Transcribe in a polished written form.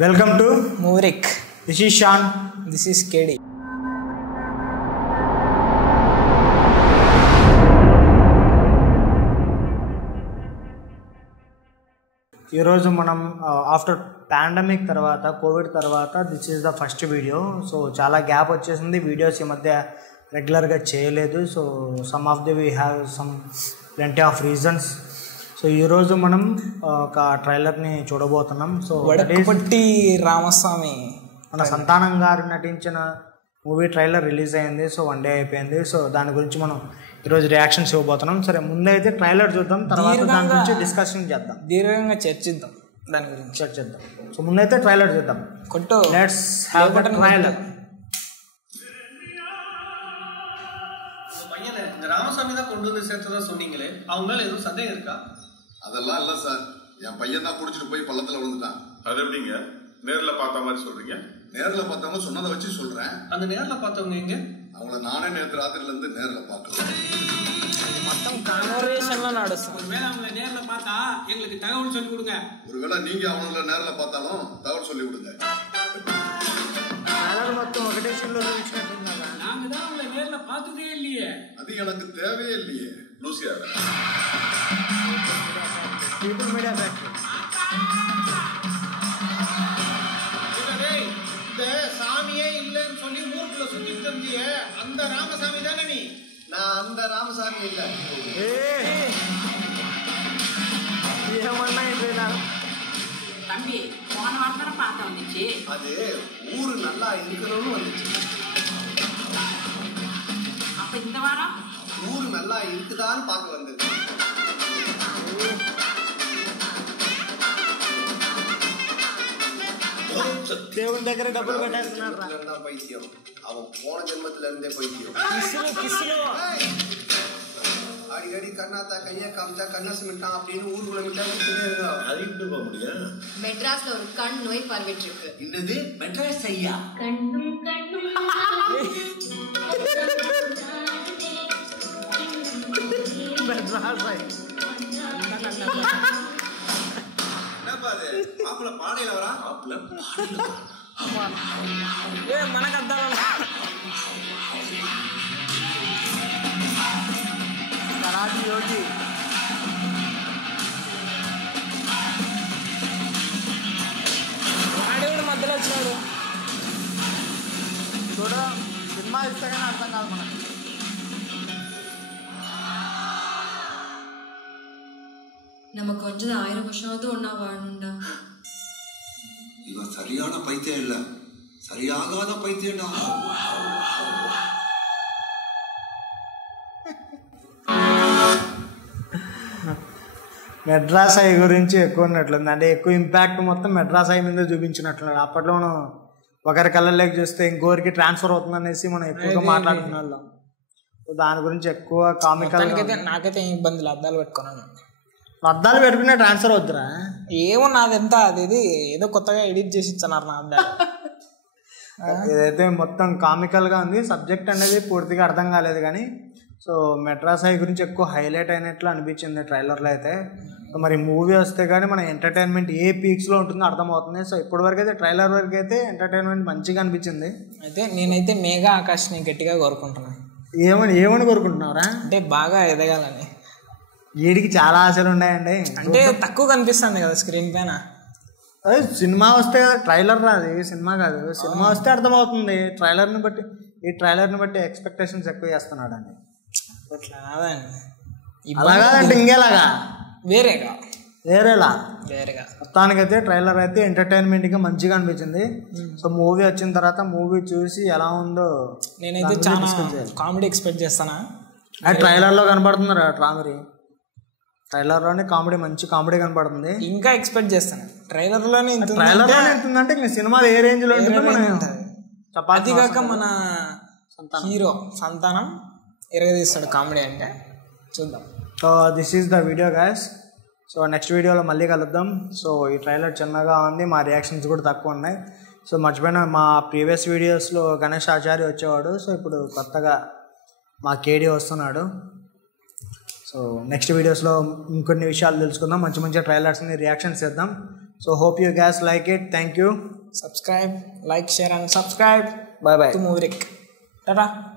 Welcome to Murik. This is Sean. This is KD. ఈరోజు మనం after pandemic తర్వాత Covid తర్వాత this is the first video. So చాలా gap వచ్చేసింది, videos ఈ మధ్య రెగ్యులర్గా చేయలేదు. So some of the we have some plenty of reasons. So ఈరోజు మనం ఒక ట్రైలర్ని చూడబోతున్నాం. సో వడపట్టి రామస్వామి మన సంతానం గారు నటించిన మూవీ ట్రైలర్ రిలీజ్ అయింది. సో 1 డే అయిపోయింది. సో దాని గురించి మనం ఈరోజు రియాక్షన్స్ ఇవ్వబోతున్నాం. సరే, ముందైతే ట్రైలర్ చూద్దాం, తర్వాత దాని గురించి డిస్కషన్ చేద్దాం, దీర్ఘంగా చర్చిద్దాం, దాని గురించి చర్చిద్దాం. సో ముందైతే ట్రైలర్ చూద్దాం. కొట్టు, లెట్స్ హావ్ ద ట్రైలర్. பையனை இந்த ராமசாமி தான் கொண்டு வந்து சேர்த்ததா சொன்னீங்களே, அவங்க மேல எதுவும் சந்தேகம் இருக்கா? அதெல்லாம் இல்ல சார், என் பையன் தான் குடிச்சிட்டு போய் பள்ளத்துல விழுந்துட்டான். அது எப்படிங்க நேர்ல பார்த்த மாதிரி சொல்றீங்க? நேர்ல பார்த்தவங்க சொன்னதை வச்சு சொல்றேன். அந்த நேர்ல பார்த்தவங்க எங்க? அவங்கள நானே நேற்று ராத்திரில இருந்து நேர்ல பார்க்கல. మొత్తం కాన్వర్సేషన్ లో నడుస్తుంది. ஒருவேளை அவங்க நேர்ல பார்த்தா எங்களுக்கு தகவல் சொல்லி கொடுங்க. ஒருவேளை நீங்க அவங்கள நேர்ல பார்த்தாலும் தகவல் சொல்லி விடுங்க. ట్రైలర్ మొత్తం ఒకటే సీన్ లో చూపించినట్టుంది కదా. நாங்க தான் அவங்கள நேர்ல பார்த்ததே இல்லையே. அது எனக்கு தேவையே இல்லையே. Lucia people media factory. இந்த சாமியே இல்லைன்னு சொல்லி ஊருக்குள்ள சுத்திட்டு இருந்தியே, அந்த ராமசாமி தானே நீ? நான் அந்த ராமசாமி இல்ல. ఏమన్నా ఏంటైనా தம்பி போன வாரம் தானே பார்த்த வந்துச்சு. அது ஊரு நல்லா இருக்கணும்னு வந்துச்சு. அப்ப இந்த வாரம் ஊரு நல்லா இருக்குதான்னு பார்க்க வந்தது. దేవుని దగ్గర డబ్బులు పెట్టేస్తున్నారు. பைத்தியம் அவன் போன ஜென்மத்துல இருந்தே பைத்தியம். அடிக்கடி கண்ணாத்தா கையா காமிச்சா கண்ணா சிமிட்டான் அப்படின்னு ஊருக்குள்ள மிட்டா அறிவிட்டு போக முடியும். மெட்ராஸ்ல ஒரு கண் நோய் பரவிட்டு இருக்கு. என்னது மெட்ராஸ் ஐயா? கண்ணும் கண்ணும் என்னப்பா அது? மாப்பிள்ள பாடையில வரா? మనకు అర్థం కరాటి యోగి. ఆడి కూడా మధ్యలో వచ్చినాడు. చూడ సినిమా ఇస్తే కానీ అర్థం కాదు మనకు. நம்ம கொஞ்சம் 1000 வருஷமாவது ஒன்னா வாழணும்டா. இவன் சரியான பைத்தியம் இல்ல, சரியாகாத பைத்தியம்டா. మెడ్రాస్ ఐ గురించి ఎక్కువ ఉన్నట్లుంది. అంటే ఎక్కువ ఇంపాక్ట్ మొత్తం మెడ్రాస్ ఐ మీద చూపించినట్లున్నాడు. అప్పట్లో మనం ఒకరి కళ్ళలోకి చూస్తే ఇంకోరికి ట్రాన్స్ఫర్ అవుతుంది అనేసి మనం ఎక్కువగా మాట్లాడుకునే వాళ్ళం. దాని గురించి ఎక్కువ కామికల్. నాకైతే ఏం ఇబ్బందులు, అద్దాలు పెట్టుకున్నాను. అద్దాలు పెట్టుకునే ట్రాన్స్ఫర్ అవుతురా? ఏమో నాదెంత అది ఏదో కొత్తగా ఎడిట్ చేసి ఇచ్చన్నారు నా అద్దాలు. ఇదైతే మొత్తం కామికల్గా ఉంది. సబ్జెక్ట్ అనేది పూర్తిగా అర్థం కాలేదు కానీ సో మెడ్రాస్ ఐ గురించి ఎక్కువ హైలైట్ అయినట్లు అనిపించింది ట్రైలర్లో అయితే. మరి మూవీ వస్తే కానీ మన ఎంటర్టైన్మెంట్ ఏ పీక్స్లో ఉంటుందో అర్థమవుతుంది. సో ఇప్పటివరకు అయితే ట్రైలర్ వరకు అయితే ఎంటర్టైన్మెంట్ మంచిగా అనిపించింది. అయితే నేనైతే మేఘా ఆకాష్ని గట్టిగా కోరుకుంటున్నాను. ఏమని కోరుకుంటున్నారా? అంటే బాగా ఎదగాలని. వీడికి చాలా ఆశలు ఉన్నాయండి. అంటే తక్కువ కనిపిస్తుంది కదా స్క్రీన్ పైన. సినిమా వస్తే కదా, ట్రైలర్ రాదు, సినిమా కాదు. సినిమా వస్తే అర్థమవుతుంది. ఈ ట్రైలర్ని బట్టి ఎక్స్పెక్టేషన్స్ ఎక్కువ చేస్తున్నాడు అండి. అట్లా కాదండి, అలాగా అంటే ఇంకేలాగా వేరేగా మొత్తానికైతే ట్రైలర్ అయితే ఎంటర్టైన్మెంట్గా మంచిగా అనిపించింది. సో మూవీ వచ్చిన తర్వాత మూవీ చూసి ఎలా ఉందో నేనైతే చాలా కామెడీ ఎక్స్పెక్ట్ చేస్తానా. ట్రైలర్లో కనపడుతున్నారు ట్రామరీ. ట్రైలర్లోనే కామెడీ, మంచి కామెడీ కనపడుతుంది. ఇంకా ఎక్స్పెక్ట్ చేస్తాను ట్రైలర్లోనే. ఎంతుందంటే ఇంకా సినిమా ఏ రేంజ్లో ఉంటుంది. అది కాక మన హీరో సంతానం ఎరగదీస్తాడు కామెడీ అంటే. చూద్దాం. So this is the video guys. So next వీడియోలో మళ్ళీ కలుద్దాం. సో ఈ ట్రైలర్ చిన్నగా ఉంది, మా రియాక్షన్స్ కూడా తక్కువ ఉన్నాయి. సో మర్చిపోయిన మా ప్రీవియస్ వీడియోస్లో గణేష్ ఆచార్య వచ్చేవాడు. సో ఇప్పుడు కొత్తగా మా కేడీ వస్తున్నాడు. సో నెక్స్ట్ వీడియోస్లో ఇంకొన్ని విషయాలు తెలుసుకుందాం, మంచి మంచి ట్రైలర్స్ని రియాక్షన్స్ చేద్దాం. So hope you guys like it. Thank you. Subscribe, like, share and subscribe Bye bye. to Movie Rick. Ta-ta.